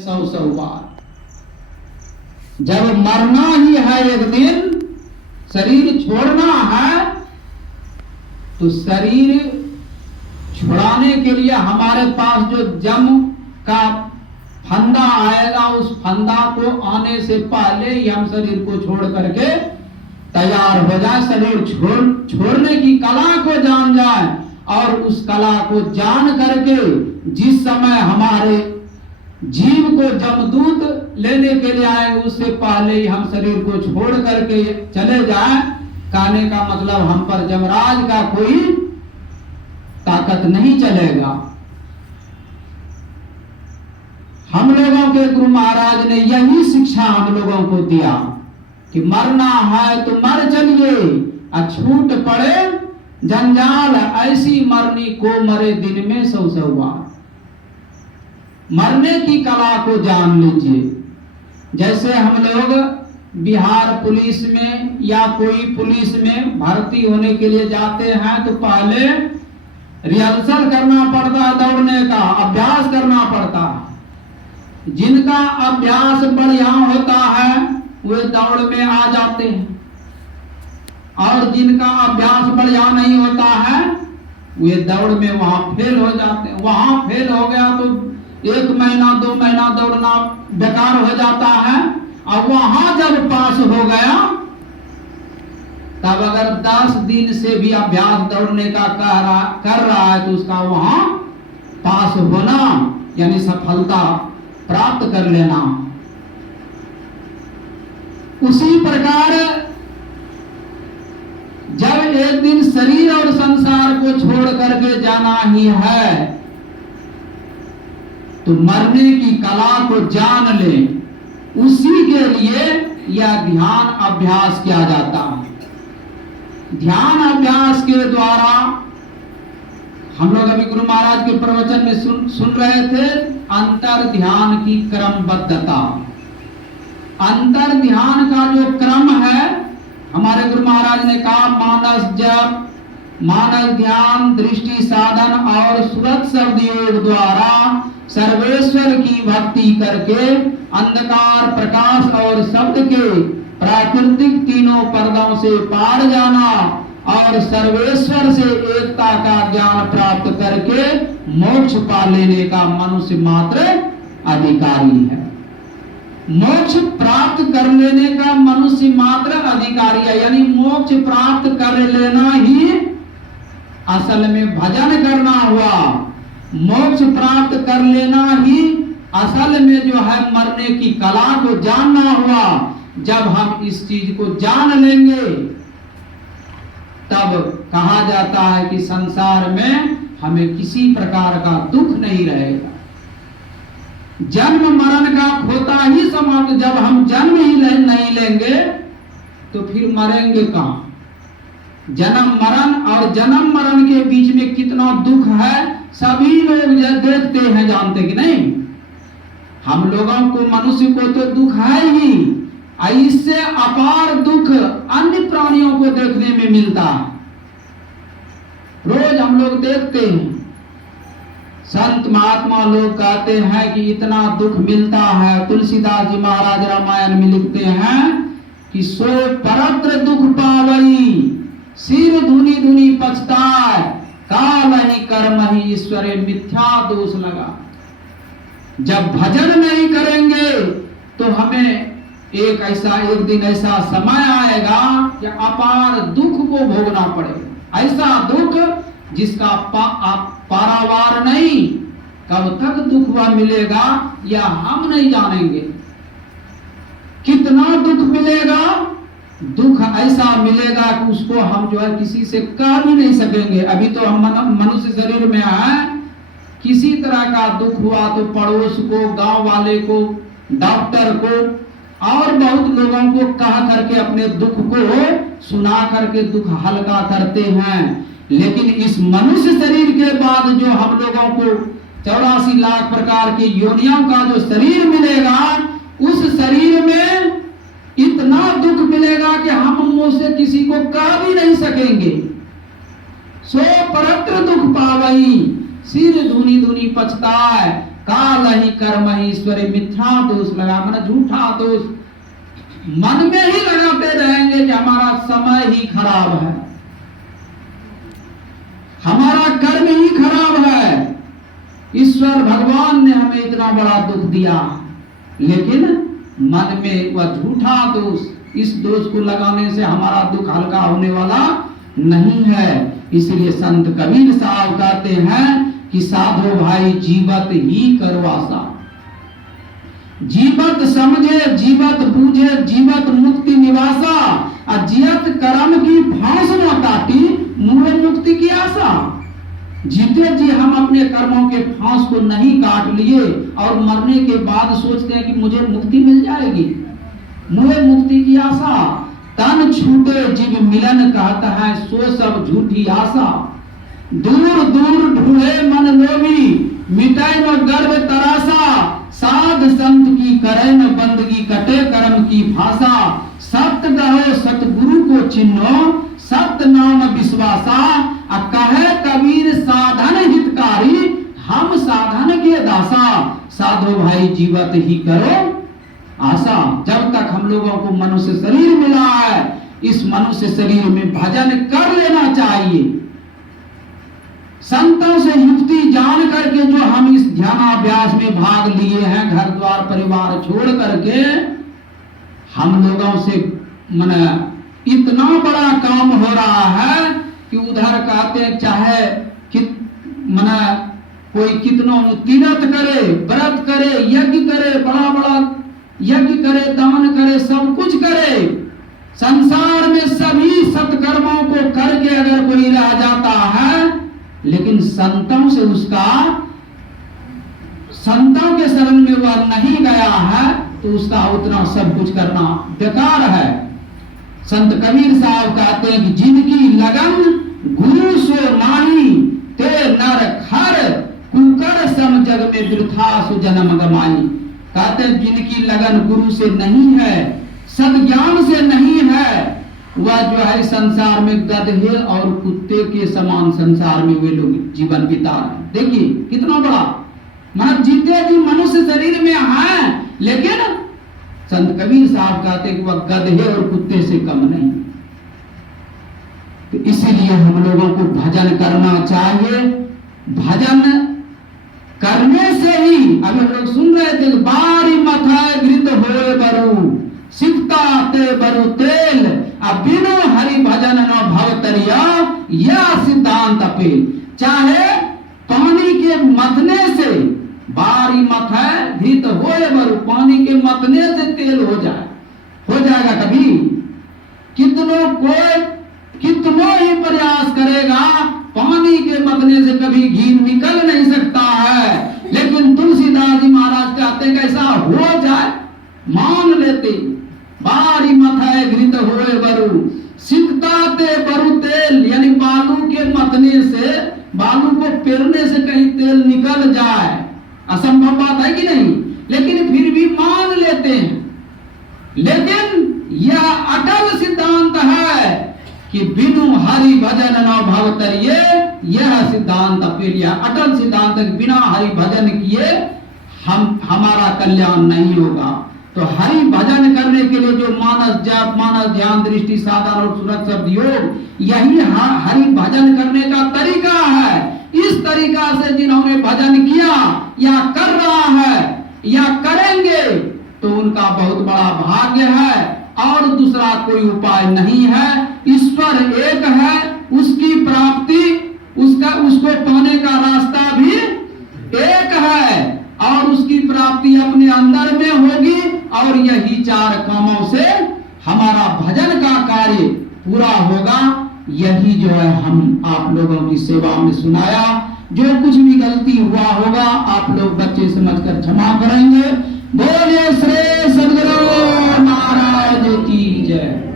100 बार। जब मरना ही है एक दिन, शरीर छोड़ना है, तो शरीर छुड़ाने के लिए हमारे पास जो जम का फंदा आएगा, उस फंदा को आने से पहले ही हम शरीर को छोड़ करके तैयार हो जाए। शरीर छोड़ने की कला को जान जाए, और उस कला को जान करके जिस समय हमारे जीव को जमदूत लेने के लिए आए, उससे पहले ही हम शरीर को छोड़ करके चले जाए। कहने का मतलब हम पर जमराज का कोई ताकत नहीं चलेगा। हम लोगों के गुरु महाराज ने यही शिक्षा हम लोगों को दिया कि मरना है तो मर चलिए, अछूट पड़े जंजाल, ऐसी मरनी को मरे दिन में 100 बार। मरने की कला को जान लीजिए। जैसे हम लोग बिहार पुलिस में या कोई पुलिस में भर्ती होने के लिए जाते हैं, तो पहले रिहर्सल करना पड़ता है, दौड़ने का अभ्यास करना पड़ता है। जिनका अभ्यास बढ़िया होता है वे दौड़ में आ जाते हैं, और जिनका अभ्यास बढ़िया नहीं होता है वे दौड़ में वहां फेल हो जाते हैं। वहां फेल हो गया तो 1 महीना 2 महीना दौड़ना बेकार हो जाता है। और वहां जब पास हो गया, तब अगर 10 दिन से भी अभ्यास दौड़ने का कर रहा है, तो उसका वहां पास होना यानी सफलता प्राप्त कर लेना। उसी प्रकार जब एक दिन शरीर और संसार को छोड़ करके जाना ही है, तो मरने की कला को जान ले। उसी के लिए यह ध्यान अभ्यास किया जाता है। ध्यान अभ्यास के द्वारा हम लोग अभी गुरु महाराज के प्रवचन में सुन रहे थे, अंतर ध्यान की क्रमबद्धता। अंतर ध्यान का जो क्रम है, हमारे गुरु महाराज ने कहा मानस जप, मानस ध्यान, दृष्टि साधन और सुरत शब्द योग द्वारा सर्वेश्वर की भक्ति करके अंधकार, प्रकाश और शब्द के प्राकृतिक तीनों पर्दों से पार जाना और सर्वेश्वर से एकता का ज्ञान प्राप्त करके मोक्ष पा लेने का मनुष्य मात्र अधिकारी है। मोक्ष प्राप्त कर लेने का मनुष्य मात्र अधिकारी है, यानी मोक्ष प्राप्त कर लेना ही असल में भजन करना हुआ। मोक्ष प्राप्त कर लेना ही असल में जो है मरने की कला को जानना हुआ। जब हम इस चीज को जान लेंगे, तब कहा जाता है कि संसार में हमें किसी प्रकार का दुख नहीं रहेगा। जन्म मरण का खोता ही समाप्त। जब हम जन्म ही नहीं लेंगे तो फिर मरेंगे कहां? जन्म मरण, और जन्म मरण के बीच में कितना दुख है सभी लोग देखते हैं, जानते कि नहीं? हम लोगों को, मनुष्य को तो दुख है ही, इससे अपार दुख अन्य प्राणियों को देखने में मिलता है। रोज हम लोग देखते हैं, संत महात्मा लोग कहते हैं कि इतना दुख मिलता है। तुलसीदास जी महाराज रामायण में लिखते हैं कि सो परत्र दुख पावई, सिर धुनी धुनी पछताए, काल ही कर्म ही ईश्वरे मिथ्या दोष लगा। जब भजन नहीं करेंगे तो हमें एक दिन ऐसा समय आएगा कि अपार दुख को भोगना पड़ेगा। ऐसा दुख जिसका पारावार नहीं, कब तक दुख वह मिलेगा या हम नहीं जानेंगे। कितना दुख मिलेगा, दुख ऐसा मिलेगा कि उसको हम जो है किसी से कह भी नहीं सकेंगे। अभी तो हम मनुष्य शरीर में हैं, किसी तरह का दुख हुआ तो पड़ोस को, गांव वाले को, डॉक्टर को और बहुत लोगों को कह करके अपने दुख को सुना करके दुख हल्का करते हैं। लेकिन इस मनुष्य शरीर के बाद जो हम लोगों को 84 लाख प्रकार की योनियों का जो शरीर मिलेगा, उस शरीर में इतना दुख मिलेगा कि हम मुंह से किसी को कह भी नहीं सकेंगे। सो परत्र दुख पावई, सिर धुनी धुनी पछताए, काल ही कर्म ही ईश्वरी मिथ्या दोष लगा, मतलब झूठा दोष मन में ही लगाते रहेंगे कि हमारा समय ही खराब है, हमारा कर्म ही खराब है, ईश्वर भगवान ने हमें इतना बड़ा दुख दिया, लेकिन मन में वह झूठा दोष, इस दोष को लगाने से हमारा दुख हल्का होने वाला नहीं है। इसलिए संत कबीर साहब कहते हैं कि साधो भाई जीवत ही करो आशा, जीवत समझे जीवत बूझे जीवत मुक्ति निवासा, अजियत कर्म की फांस न काटी मूल मुक्ति की आशा। जीते जी हम अपने कर्मों के फांस को नहीं काट लिए और मरने के बाद सोचते हैं कि मुझे मुक्ति मिल जाएगी, मुझे मुक्ति की आशा। तन छूटे जीव मिलन कहता है सो सब झूठी आशा, दूर दूर ढूंढे मन लोभी मिटाए न गर्भ तरासा, साध संत की करे न बंदगी कटे कर्म की भाषा, सत्य गहो सतगुरु को चिन्हो सत्य नाम विश्वासा, कहे कबीर साधन हितकारी हम साधन के दासा, साधो भाई जीवत ही करो आशा। जब तक हम लोगों को मनुष्य शरीर मिला है, इस मनुष्य शरीर में भजन कर लेना चाहिए। संतों से युक्ति जान करके जो हम इस ध्यानाभ्यास में भाग लिए हैं, घर द्वार परिवार छोड़ करके, हम लोगों से मन इतना बड़ा काम हो रहा है कि उधर कहते हैं चाहे मना कोई कितनों तीर्थ करे, व्रत करे, यज्ञ करे, बड़ा बड़ा यज्ञ करे, दान करे, सब कुछ करे, संसार में सभी सत्कर्मों को करके अगर कोई रह जाता है, लेकिन संतों से उसका संतों के शरण में वह नहीं गया है, तो उसका उतना सब कुछ करना बेकार है। संत कबीर साहब कहते हैं कि जिनकी लगन गुरु सो नाही ते नर खर, कुकर सम जग में वृथा सो जन्म गमाई। कहते हैं जिनकी लगन गुरु से नहीं है, सद्ज्ञान से नहीं है, वह जो है संसार में गधे और कुत्ते के समान संसार में वे लोग जीवन बिता रहे। देखिए कितना बड़ा, मतलब जीते जी मनुष्य शरीर में है, लेकिन संत कबीर साहब कहते कि वह गधे और कुत्ते से कम नहीं। तो इसीलिए हम लोगों को भजन करना चाहिए। भजन करने से ही, अभी हम लोग सुन रहे थे, बारी मथाए घृत होए बरु सिकता ते बरु तेल, अब बिनु हरि भजन न भवतरिया, यह सिद्धांत अपेल। चाहे पानी के मथने से, बारी मत है घृत होए बरु, पानी के मतने से तेल हो जाए, हो जाएगा कभी? कितनों ही प्रयास करेगा, पानी के मतने से कभी घी निकल नहीं सकता है। लेकिन तुलसीदास जी महाराज कहते हैं कैसा हो जाए, मान लेते। बारी मत है घृत होए बरु सिकता ते बरु तेल, यानी बालू के मतने से, बालू को पेरने से कहीं तेल निकल जाए, असंभव बात है कि नहीं? लेकिन फिर भी मान लेते हैं। लेकिन यह अटल सिद्धांत है कि बिनु हरि भजन न भवतरिये, यह सिद्धांत अपीलिया अटल सिद्धांत है कि बिना हरि भजन किए हमारा कल्याण नहीं होगा। तो हरि भजन करने के लिए जो मानस जप, मानस ध्यान, दृष्टि, साधन और सुरत शब्द योग, यही हरि भजन करने का तरीका है। इस तरीका से जिन्होंने भजन किया या कर रहा है या करेंगे, तो उनका बहुत बड़ा भाग्य है, और दूसरा कोई उपाय नहीं है। ईश्वर एक है, उसकी प्राप्ति, उसको पाने का रास्ता भी एक है, और उसकी प्राप्ति अपने अंदर में होगी। और यही चार कामों से हमारा भजन का कार्य पूरा होगा। यही जो है हम आप लोगों की सेवा में सुनाया। जो कुछ भी गलती हुआ होगा आप लोग बच्चे समझकर क्षमा करेंगे। बोलिए श्री सद्गुरु महाराज की जय।